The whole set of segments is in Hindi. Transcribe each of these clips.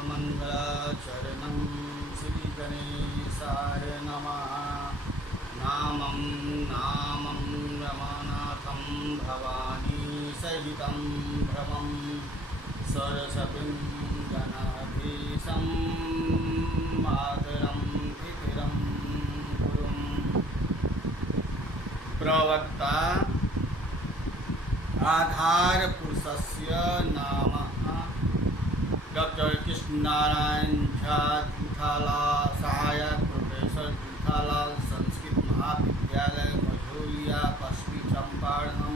सर्वमङ्गलचरणं श्रीगणेशाय नमः। नामं रमानाथं भवानी सहितं भ्रमं सरसविं गणाधीशं मातरं पितरं गुरुं। प्रवक्ता आधार पुरुषस्य नाम डॉक्टर कृष्णनारायण झा झूठाला, सहायक प्रोफेसर झूठालाल संस्कृत महाविद्यालय मझौलिया, पश्चिमी चंपारण,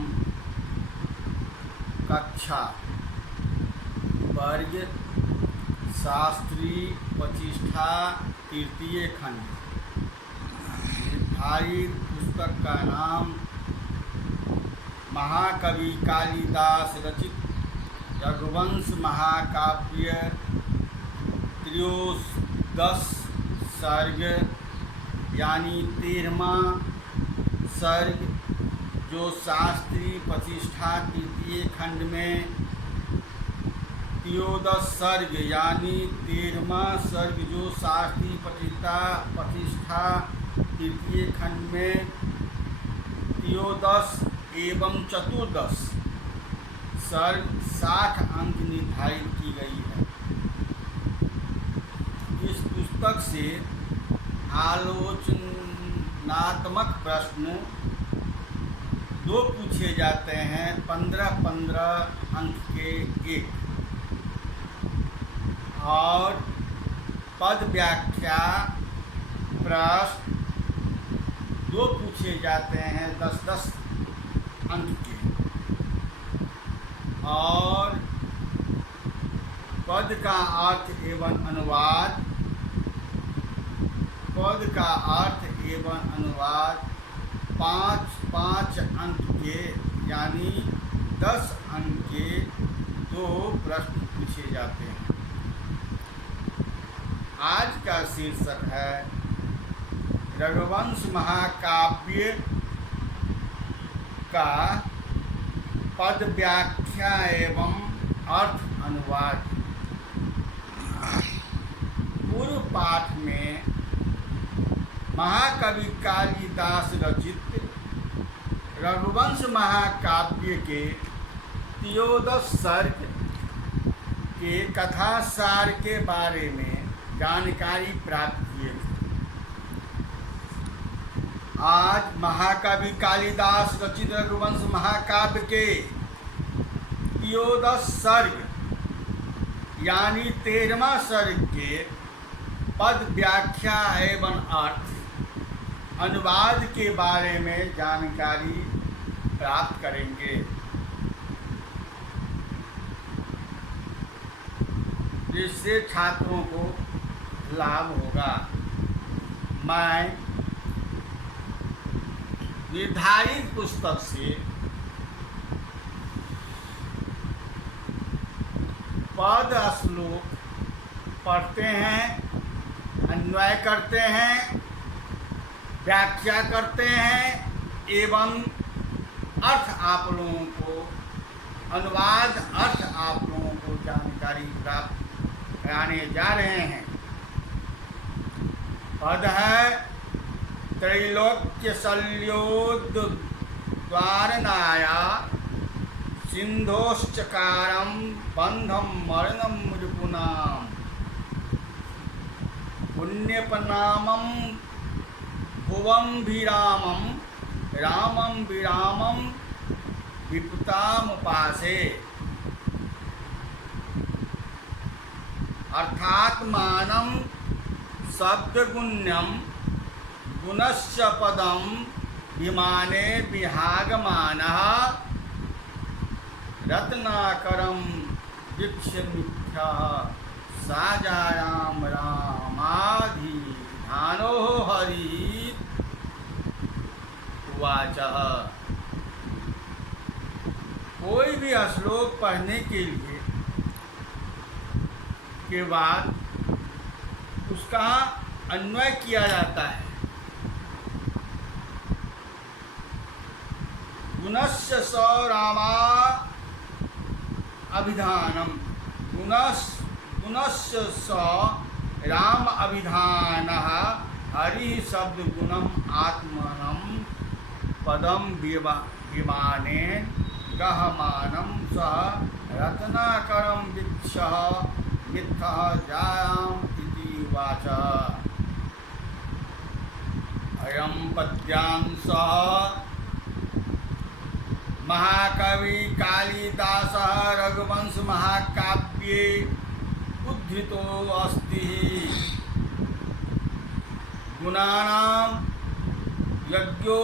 कक्षा वर्ग शास्त्री प्रतिष्ठा तृतीय खंड। निर्धारित पुस्तक का नाम महाकवि कालिदास रचित रघुवंश महाकाव्य, त्रयोदश सर्ग यानी 13वां सर्ग, जो शास्त्री प्रतिष्ठा तृतीय खंड में त्रयोदश सर्ग यानी 13वां सर्ग, जो शास्त्री प्रतिष्ठा तृतीय खंड में त्रयोदश एवं चतुर्दश सर्ग 60 अंक निर्धारित की गई है। इस पुस्तक से आलोचनात्मक प्रश्न 2 पूछे जाते हैं, 15-15 अंक के एक, और पद व्याख्या प्रश्न 2 पूछे जाते हैं 10-10 अंक के, और पद का अर्थ एवं अनुवाद, पद का अर्थ एवं अनुवाद 5-5 अंक के यानी 10 अंक के 2 प्रश्न पूछे जाते हैं। आज का शीर्षक है रघुवंश महाकाव्य का पद व्याख्या एवं अर्थ अनुवाद। पूर्व पाठ में महाकवि कालिदास रचित रघुवंश महाकाव्य के त्रयोदश सर्ग के कथासार के बारे में जानकारी प्राप्त किए थे। आज महाकवि कालिदास रचित रघुवंश महाकाव्य के त्रयोदश सर्ग यानी 13वां सर्ग के पद व्याख्या एवं अर्थ अनुवाद के बारे में जानकारी प्राप्त करेंगे, जिससे छात्रों को लाभ होगा। मैं निर्धारित पुस्तक से पद श्लोक पढ़ते हैं, अन्वय करते हैं, व्याख्या करते हैं एवं अर्थ आप लोगों को, अनुवाद अर्थ आप लोगों को जानकारी प्राप्त कराने जा रहे हैं। पद है त्रैलोक्य शल्योद्वारणाया सिंधोश्चकारं बंधम मरणं मृपुनाम पुण्यपनामं भुवं विरामं रामं विरामं विपुतामुपासे। अर्थात्मानं शब्दगुण्यं गुणस्य पदं विमाने विहागमानः रत्नाकरं वीक्ष्य साजायां रामाधिधानो हरि उवाच। कोई भी श्लोक पढ़ने के लिए के बाद उसका अन्वय किया जाता है। गुणस्य स रामा अभिधानम, गुणस गुणस्य स राम अभिधानः हरि शब्द गुणम आत्मनम पदम विमानेन गहमानं सह रत्नाकरं वीक्षः मिथ्यः जायाम् इति उवाच। अयं पद्यांशः महाकवि कालिदासः रघुवंश महाकाव्ये उद्धृतो अस्ति। गुणानां यज्ञो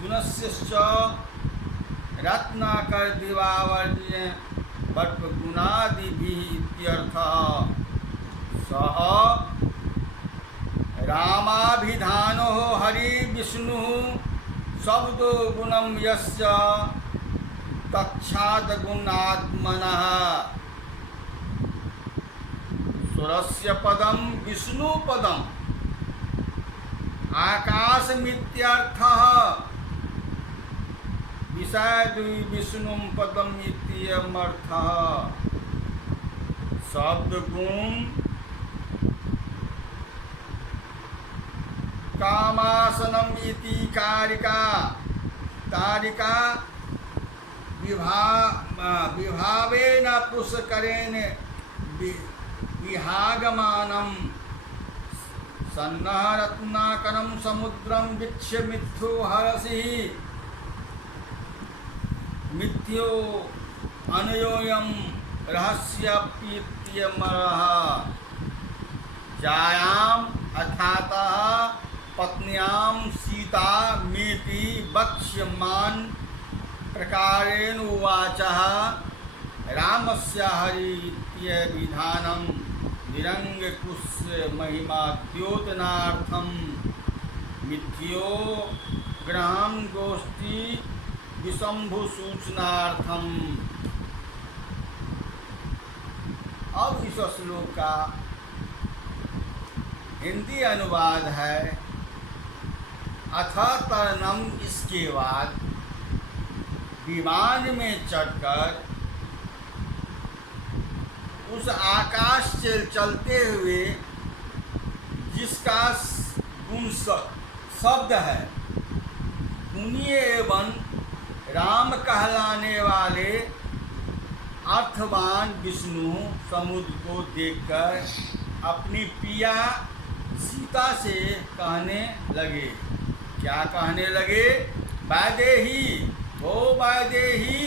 गुणस्यश्च रत्नाकर दिवावर्य बट्टगुणादिभिः इत्यर्थः। सः रामाभिधानो हरि विष्णुः शब्दो गुणं यस्य तच्छाद गुणात्मनः। सुरस्य पदं विष्णुपदम् आकाशमित्यर्थः। विषयद्वि विष्णुं पदम् इत्ययमर्थः। शब्दगुण कामासनम इति कारिका विभावेन पुष्करेण विहागमानं सन्नः रत्नाकरं समुद्रं वीक्ष्य मिथ्यो हरसिः। मिथ्यो अनयोऽयं रहस्यप्यमरः। जायाम् अथातः पत्न्यां सीता मेपि वक्ष्यमान् प्रकारेण उवाचः। रामस्य हरित्यभिधानं निरङ्कुश महिमा द्योतनार्थं मिथ्यो ग्रहं गोष्ठी विशंभु सूचनार्थम। अब इस श्लोक का हिंदी अनुवाद है अथ तरनम, इसके बाद विमान में चढ़कर उस आकाश से चलते हुए जिसका गुण शब्द है पुण्य एवं राम कहलाने वाले अर्थवान विष्णु समुद्र को देखकर अपनी प्रिया सीता से कहने लगे। क्या कहने लगे? वैदेही ओ वैदेही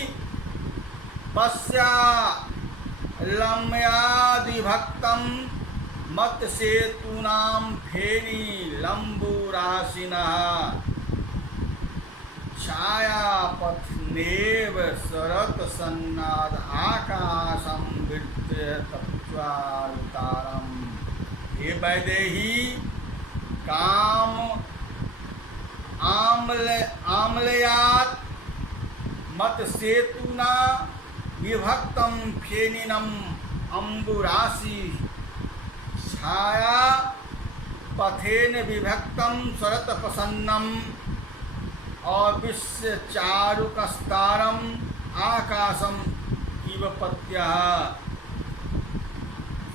पश्यालम्यादिभक्तं मत सेतूनां फेरी लंबुराशिनः छायापथनेव शरत सन्नाद आकाशं विद्य तत्त्वावतारम्। हे वैदेही, काम आम्लयात् मत सेतुना विभक्तं फेनिनम् अम्बुराशि छाया पथेन विभक्तं शरत प्रसन्नम् और विश्व चारुकस्तारम आकाशम इव पत्या।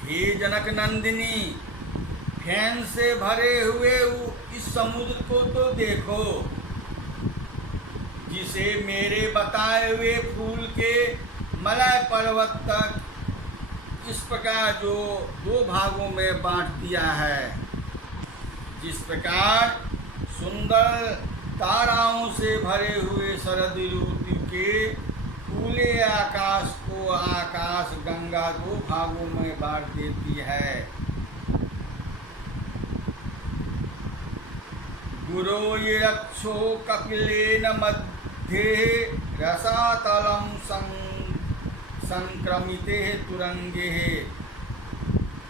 हे जनक नंदिनी, फैन से भरे हुए इस समुद्र को तो देखो, जिसे मेरे बताए हुए फूल के मलय पर्वत तक इस प्रकार जो दो भागों में बांट दिया है। जिस प्रकार सुंदर ताराओं से भरे हुए शरद ऋतु के फूले आकाश को आकाश गंगा दो भागों में बांट देती है। गुरो ये रक्षो कपिलेन मध्ये रसातलं संक्रमिते तुरंगे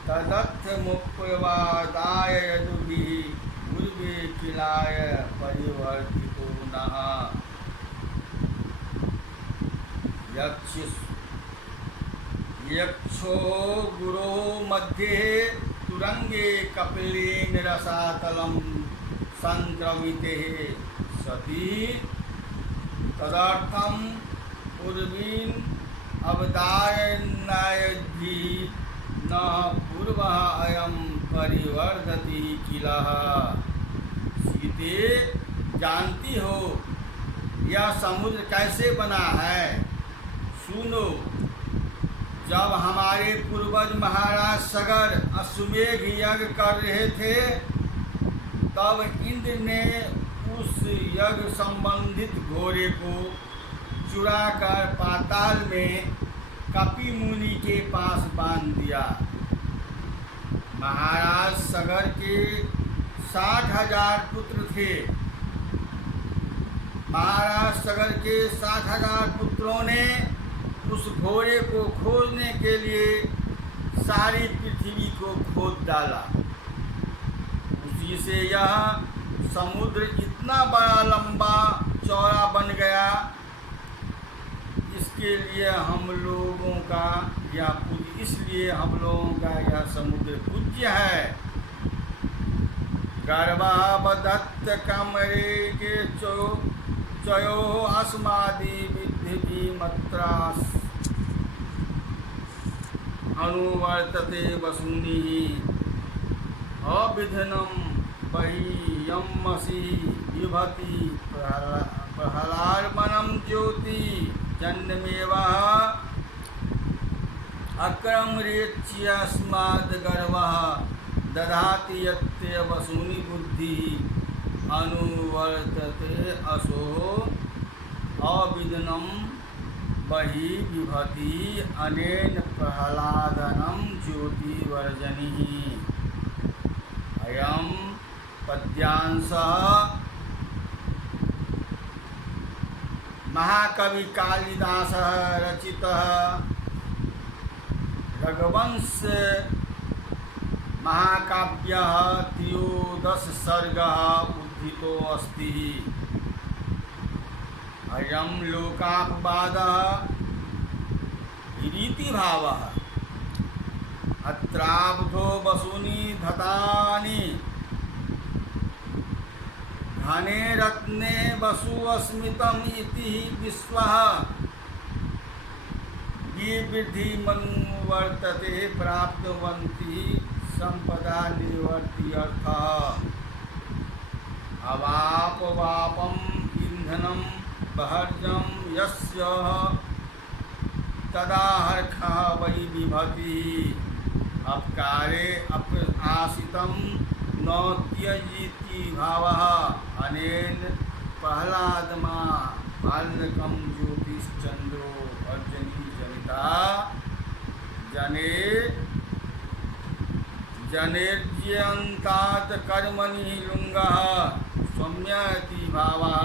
तदर्थ मुप्यवादाय यदुभिः पूर्वे किलाय परिवर्तितो नः। यक्षो गुरो मध्ये तुरंगे कपिलेन रसातलं संक्रमिते सती तदर्थं पूर्वीं अवतारणायद्धि न पूर्वः अयं परिवर्धति किलः। सीते, जानती हो यह समुद्र कैसे बना है? सुनो, जब हमारे पूर्वज महाराज सगर अश्वमेघ यज्ञ कर रहे थे, तब इंद्र ने उस यज्ञ संबंधित घोड़े को चुराकर पाताल में कपि मुनि के पास बांध दिया। महाराज सगर के 60,000 पुत्र थे। महाराज सगर के 60,000 पुत्रों ने उस घोड़े को खोजने के लिए सारी पृथ्वी को खोद डाला। उसी से यह समुद्र इतना बड़ा लंबा चौड़ा बन गया। इसके लिए हम लोगों का इसलिए हम लोगों का यह समुद्र पूज्य है। गर्भावदत्त कमरे के चयो अस्मादि विद्धि मत्रास अनुवर्तते वसूनि अविधनम बह्यमसि विभति प्रहलार्मणं ज्योति जन्मेवा अक्रमरेच्यस्माद् गर्भः दधाति यत्ते वसूनि बुद्धि अनुवर्तते असो अविदनं बहि विभति अनेन प्रहलादनं ज्योतिवर्जनिः। अयं पद्यांशः महाकवि कालिदासः रचितः रघुवंश महाकाव्यः त्रयोदश सर्गः उद्धृतो अस्ति। अयं लोकापवादः रीतिभावः अत्राब्धो वसूनि धतानि धने रत्ने वसु अस्मितम् इति विश्वः ये वृद्धि मनुवर्तते प्राप्तवन्ति संपदा निवर्ति अर्थः। अवापवापम ईंधनम बहर्जम यस्य तदा हर्षः वै विभति अपकारे आशितं न त्यजीति भावः अनेन प्रहलादमा बालकं ज्योतिश्चंद्रो अर्जनी जनिता जनेर्ज्यन्तात् कर्मणि लुंगः सौम्यति भावः।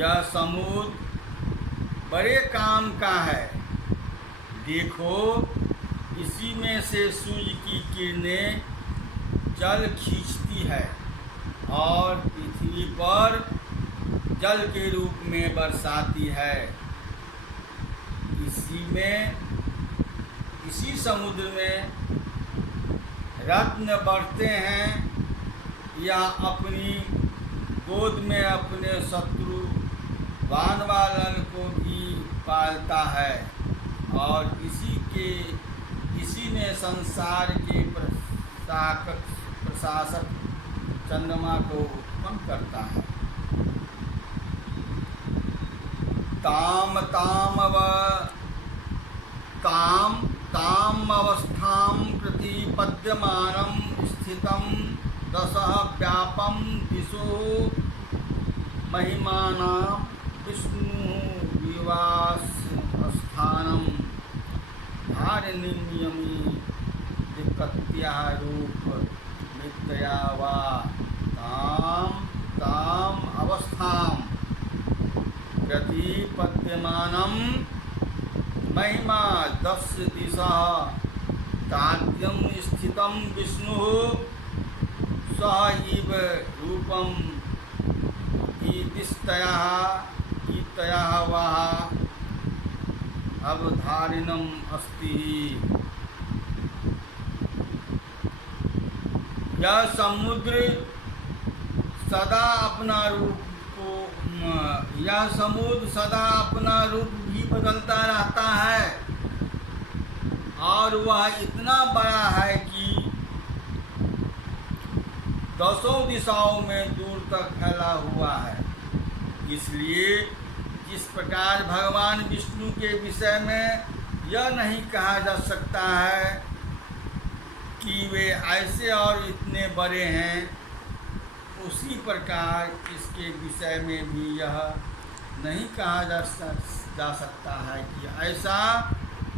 यह समुद्र बड़े काम का है। देखो, इसी में से सूर्य की किरणें जल खींचती है और पृथ्वी पर जल के रूप में बरसाती है। इसी समुद्र में रत्न बढ़ते हैं या अपनी गोद में अपने शत्रु वानवालन को भी पालता है और इसी ने संसार के प्रशासक चंद्रमा को उत्पन्न करता है। ताम अवस्थां प्रतिपद्यमानं स्थितं दशः व्यापं दिशो महिमानां विष्णुः विवासस्थानं धारणीयमी दिक्कत्या रूप नित्या वा ताम अवस्थां प्रतिपद्यमानं महिमा 10 दिशा ताद्यं स्थितं विष्णुः सह इव रूपं ईतया वः अवधारिणम् अस्ति। यह समुद्र सदा अपना रूप यह समुद्र सदा अपना रूप भी बदलता रहता है और वह इतना बड़ा है कि 10 दिशाओं में दूर तक फैला हुआ है। इसलिए जिस प्रकार भगवान विष्णु के विषय में यह नहीं कहा जा सकता है कि वे ऐसे और इतने बड़े हैं, उसी प्रकार इसके विषय में भी यह नहीं कहा जा सकता है कि ऐसा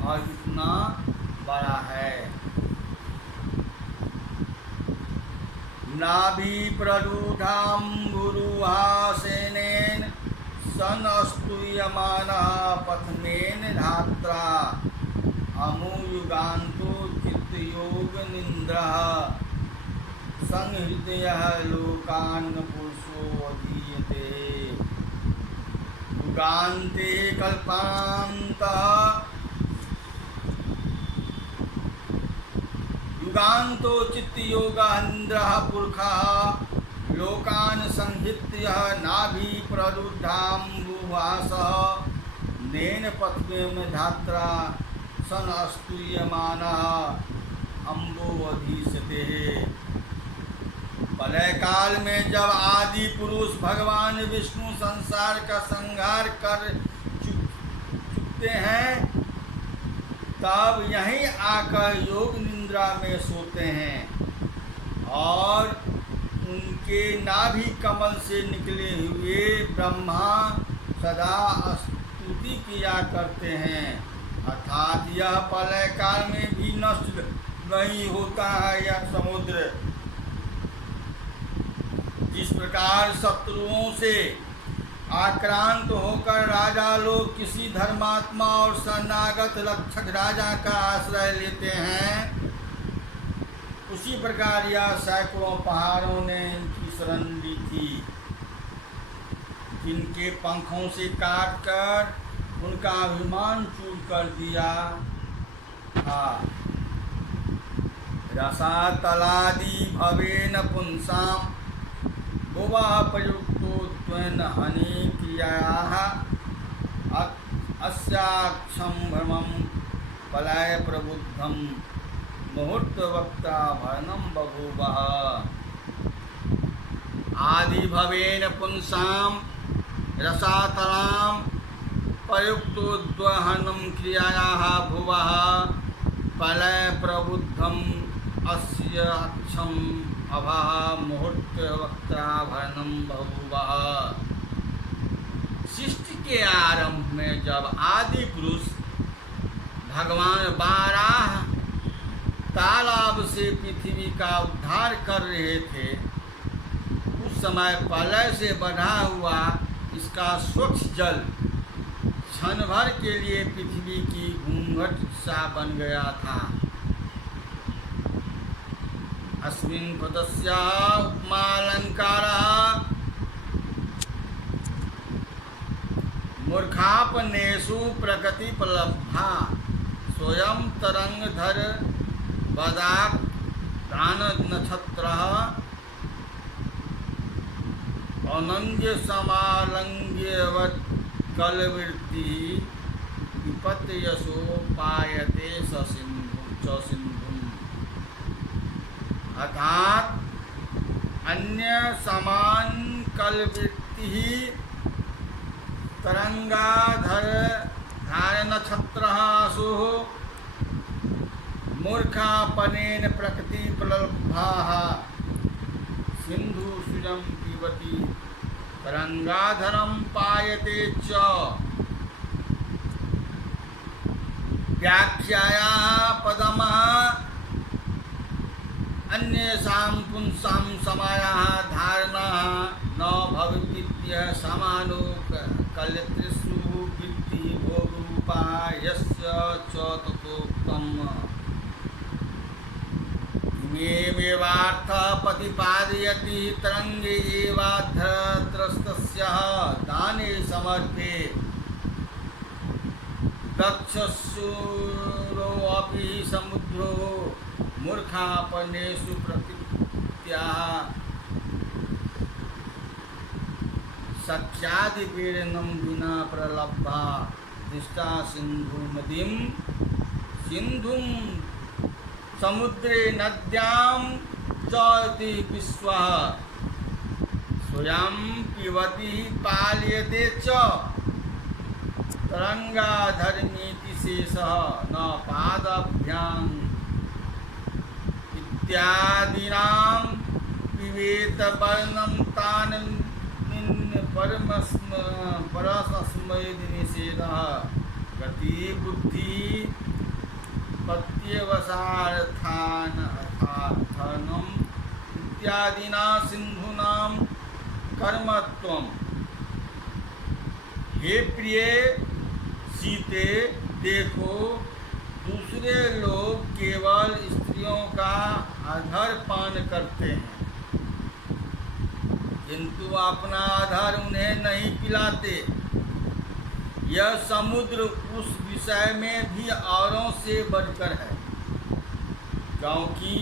और इतना बड़ा है। नाभि प्ररूढां गुरुहासेनेन सनस्तूयमानः पथमेन धात्रा अमुयुगान्तो चित्तयोगनिन्द्रः संहृदयः लोकान् पुरुषो अधीयते। युगान्ते कल्पान्तः युगान्तो चित्तयोगनिन्द्रः पुरखः लोकान् संहृत्य नाभि प्ररूढाम्बुवासः नेन पथमेन धात्रा सनस्तूयमानः अम्बोऽधीशते। प्रलय काल में जब आदि पुरुष भगवान विष्णु संसार का संहार कर चुकते हैं, तब यहीं आकर योग निद्रा में सोते हैं और उनके नाभि कमल से निकले हुए ब्रह्मा सदा स्तुति किया करते हैं। अर्थात यह प्रलय काल में भी नष्ट नहीं होता है यह समुद्र। जिस प्रकार शत्रुओं से आक्रांत होकर राजा लोग किसी धर्मात्मा और शरणागत रक्षक राजा का आश्रय लेते हैं, उसी प्रकार यह सैकड़ों पहाड़ों ने इनकी शरण ली थी, जिनके पंखों से काटकर उनका अभिमान चूर कर दिया था। रसातलादि भवेन पुंसाम भुवा प्रयुक्तो त्वेन हनि क्रियायाः अस्याक्षं भ्रमं पलाय प्रबुद्धं मुहूर्तवक्ता भरणं बभूवः। आदि भवेन पुंसां रसातलां प्रयुक्तो द्वहनं क्रियायाः भुवः पलय प्रबुद्धं अस्य अक्षं अभः मुहूर्त वक्त्राभरणं बभूवः। सृष्टि के आरंभ में जब आदि पुरुष भगवान बाराह तालाब से पृथ्वी का उद्धार कर रहे थे, उस समय प्रलय से बढ़ा हुआ इसका स्वच्छ जल क्षण भर के लिए पृथ्वी की घूंघट सा बन गया था। अस्मिन् पदस्याः उपमालंकारः मूर्खापनेषु प्रकृतिपलब्धा स्वयं तरंगधर वदाक् प्राणनक्षत्रः अनंग्य समालंग्यवत् कलवृत्तिः विपत्यसो पायते सिंधुम्। अर्थात अन्य समान कलवृत्ति तरंगाधर धारणनक्षत्रः मूर्खापनेन प्रकृति प्रलब्धाः सिन्धुसुजं पिबति तरंगाधरं पायते च। व्याख्यायाः पदमः अन्येषां पुंसां समायाः धारणाः न भवतीत्यः समानो कलत्रेषु वृत्तिः भोगरूपा यस्य च ततोक्तम्। इमेवेवार्थः प्रतिपादयति तरंगे एवाध्रतस्तस्य दाने समर्थे दक्षसूरोऽपि समुद्रो मूर्खापनेषु प्रकृत्याः सख्यादिपीडनं विना प्रलब्धा दृष्टा सिंधु नदीं सिंधुं समुद्रे नद्यां चौति विश्वः स्वयं पिबति पाल्यते च तरंगाधर्मीति शेषः न पादभ्यां इत्यादीनां विवेत वर्णं तान् परस्मै निषेधः गति बुद्धि प्रत्यवसार्थानम् इत्यादिना सिंधूनां कर्मत्वम्। हे प्रिय सीते, देखो दूसरे लोग केवल स्त्रियों का आधार पान करते हैं, किंतु अपना आधार उन्हें नहीं पिलाते। यह समुद्र उस विषय में भी औरों से बढ़कर है, क्योंकि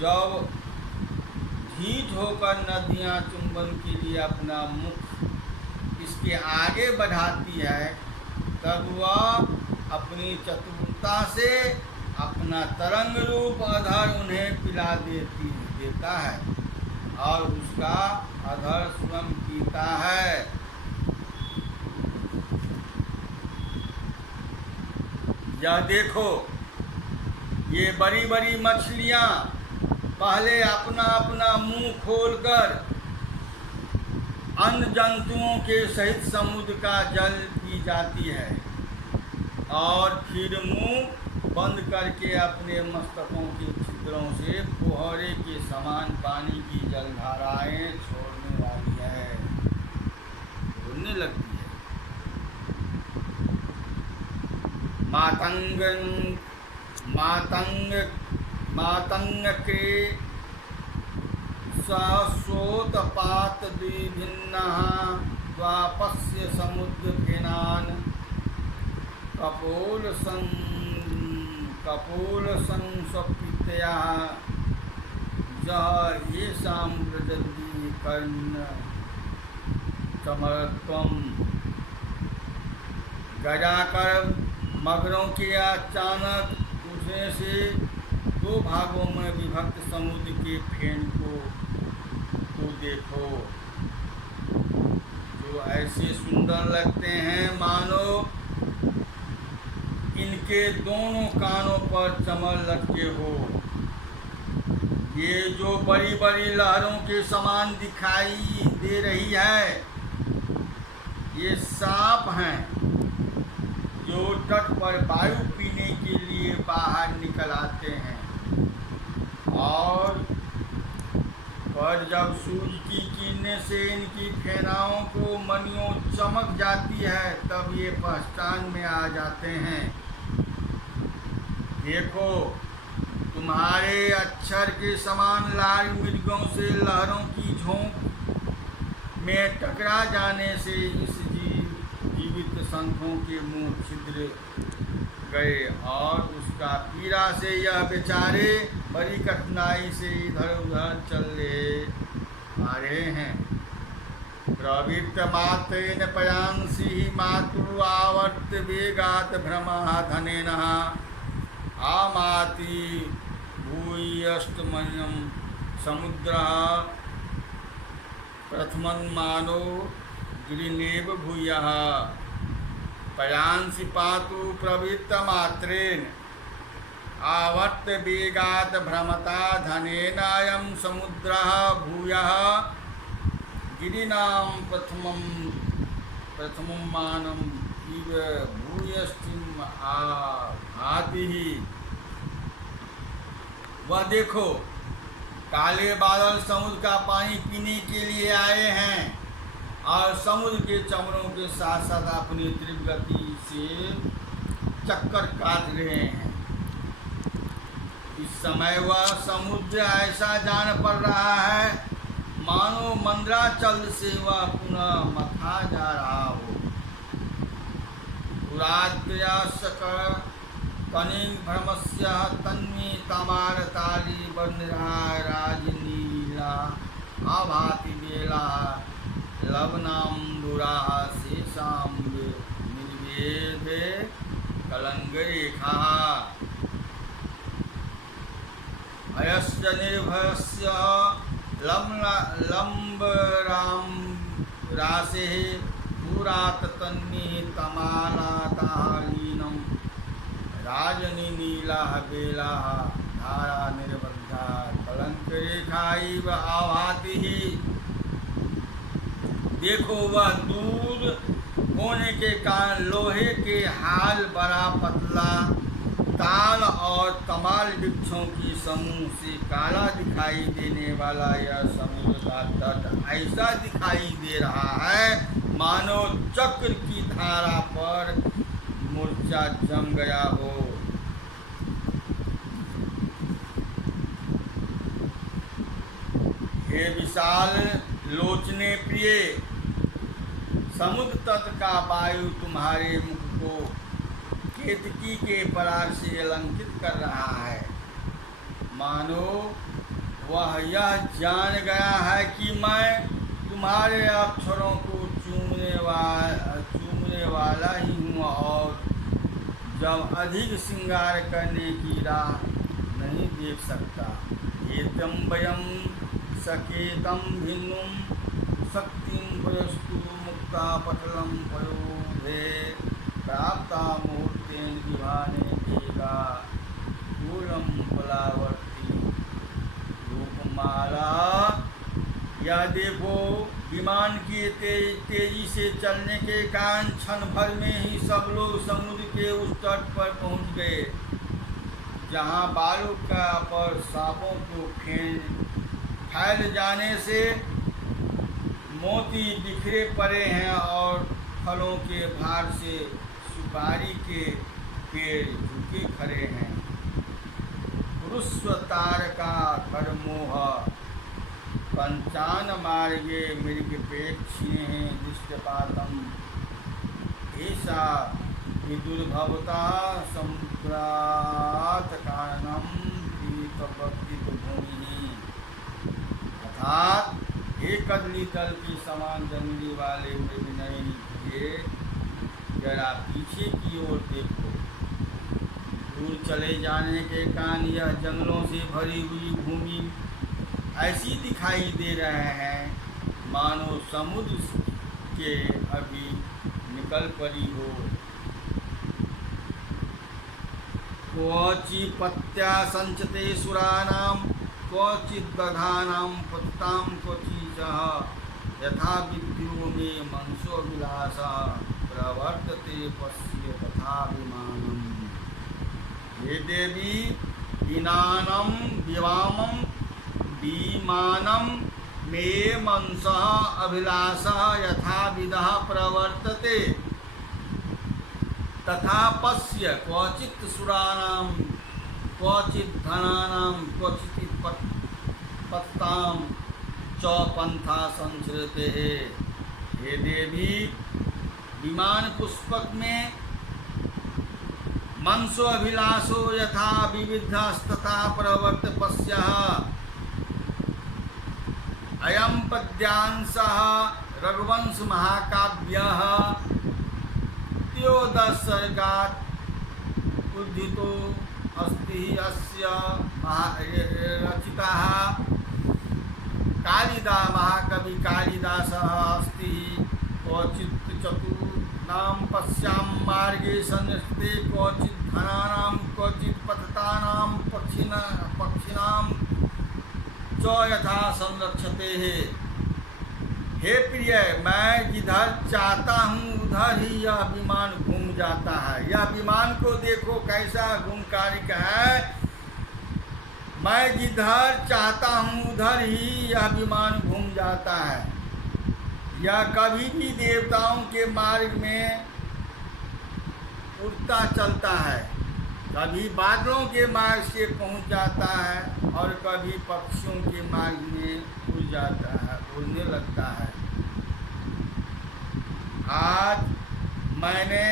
जब ढीठ होकर नदियाँ चुंबन के लिए अपना मुख इसके आगे बढ़ाती है, तब वह अपनी चतुरता से अपना तरंग रूप आधार उन्हें पिला देता है और उसका आधार स्वयं पीता है। यह देखो, ये बड़ी बड़ी मछलियाँ पहले अपना अपना मुंह खोलकर अन्य जंतुओं के सहित समुद्र का जल पी जाती है और फिर मुंह बंद करके अपने मस्तकों के छिद्रों से फुहारे के समान पानी की जलधाराएं छोड़ने वाली है, छोड़ने लगती है। मातंग के सस्वोतपात द्विभिन्नः द्वापस्य समुद्र फेनान् कपोल संस्वपितया येषां व्रजति कर्ण समरत्वम्। गजाकर मगरों के अचानक उठने से दो भागों में विभक्त समुद्र के फेन को तो देखो, जो ऐसे सुंदर लगते हैं मानो इनके दोनों कानों पर चमर लटके हो। ये जो बड़ी बड़ी लहरों के समान दिखाई दे रही है, ये सांप हैं जो तट पर वायु पीने के लिए बाहर निकल आते हैं और पर जब सूर्य की किरणें से इनकी फेनाओं को मनियों चमक जाती है, तब ये पहचान में आ जाते हैं। देखो, तुम्हारे अक्षर के समान लाल मृगों से लहरों की झोंक में टकरा जाने से इस जीवित शंखों के मुंह छिद्र गए और उसका पीड़ा से यह बेचारे बड़ी कठिनाई से इधर उधर चल आ रहे हैं। प्रवृत्त मात्रेण पयांसी मातु आवर्त वेगात भ्रमः धनेन आमाति भूयष्टमयं समुद्रः प्रथमन्मानो गिरिनेव भूयः पयांसी पातु प्रवृत्त मात्रेण आवर्त वेगात भ्रमता धनेन अयं समुद्रः भूयः गिरिनां प्रथमं मानम इव भूयष्टिम आति ही। वह देखो, काले बादल समुद्र का पानी पीने के लिए आए हैं और समुद्र के चमड़ों के साथ साथ अपनी तीव्र गति से चक्कर काट रहे हैं। इस समय वह समुद्र ऐसा जान पड़ रहा है मानो मंद्राचल से वह पुनः मथा जा रहा हो। पुराद्याशक कनिंग भ्रमस्य तन्मी तमारताली बर्निरा राजनीला आभाति बेला लवनाम्बुराः शेषां निर्वेदे कलङ्करेखाः अयश्च निर्भयस्य लम्बरासेः पुराततन्निहितमालाताः लीनं राजनीनीलाः बेलाः धारा निर्बद्धा कलंकरेखा इव आभाति ही। देखो वह दूर होने के कारण लोहे के हाल बड़ा पतला, ताल और तमाल वृक्षों की समूह से काला दिखाई देने वाला यह समुद्र का तट ऐसा दिखाई दे रहा है मानो चक्र की धारा पर मूर्छा जम गया हो। हे विशाल लोचने प्रिय, समुद्र तट का वायु तुम्हारे मुख को केतकी के पराग से अलंकित कर रहा है, मानो वह यह जान गया है कि मैं तुम्हारे अक्षरों को चूमने वाला ही हूँ और जब अधिक श्रृंगार करने की राह नहीं देख सकता। एतम वयम सकेतम भिन्नुम शक्तिं वयस्तु मुक्ता पटलम पयोधे प्राप्ता मुहूर्तेन विभाने देगा कूलम बलावर्ती रूपमाला। या देखो विमान के तेजी से चलने के कारण क्षण भर में ही सब लोग समुद्र के उस तट पर पहुंच गए जहां बालू का पर सांपों को फैल जाने से मोती बिखरे पड़े हैं और फलों के भार से सुपारी के पेड़ झुके खड़े हैं। पुरुषतार का कर्मोह पंचान मार्गे मृग पेक्षिणे दृष्टपातम ऐसा विदुर्भवता समुद्रात कारणम प्रीतभक्ति भूमि। अर्थात एक कदली तल के समान जमीनी वाले मृग नहीं थे। जरा पीछे की ओर देखो, दूर चले जाने के कारण यह जंगलों से भरी हुई भूमि ऐसी दिखाई दे रहे हैं मानो समुद्र के अभी निकल पड़ी हो। क्वचि पत्या संचते सुराणां क्वचित् दधानां पतितां क्वचिचः यथा विद्यो मे मनसो विलासः प्रवर्तते पश्य तथा विमानम्। हे देवी विमानं मे मनसः अभिलाषः यथा विदः प्रवर्तते तथा पश्य क्वचित् सुराणां क्वचित् धनानां क्वचित् पत्तां च पंथा संचरते। हे देवी विमान पुष्पक में मनसो अभिलाषो यथा विविधस्तथा प्रवर्त पश्यः। अयं पद्यांशः रघुवंश महाकाव्यः त्रयोदशसर्गात् उद्धितो अस्ति अस्य रचितः महाकवि कालिदासः अस्ति। क्वचित् चतुर्णां पश्यां मार्गे संस्कृते क्वचित् धनानां क्वचित् पतितानां पक्षिणां च यथा संरक्षते। हे प्रिय, मैं जिधर चाहता हूँ उधर ही यह विमान घूम जाता है। यह विमान को देखो कैसा गुणकारिक है। मैं जिधर चाहता हूँ उधर ही यह विमान घूम जाता है। यह कभी भी देवताओं के मार्ग में उड़ता चलता है, कभी बादलों के मार्ग से पहुँच जाता है और कभी पक्षियों के मार्ग में उड़ जाता है, उड़ने लगता है। आज मैंने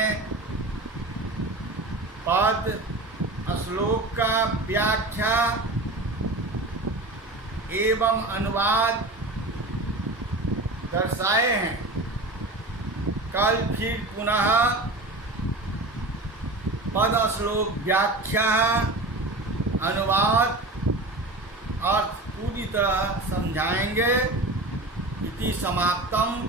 पद श्लोक का व्याख्या एवं अनुवाद दर्शाए हैं। कल फिर पुनः पद श्लोक व्याख्या अनुवाद अर्थ पूरी तरह समझाएंगे। इति समाप्तम।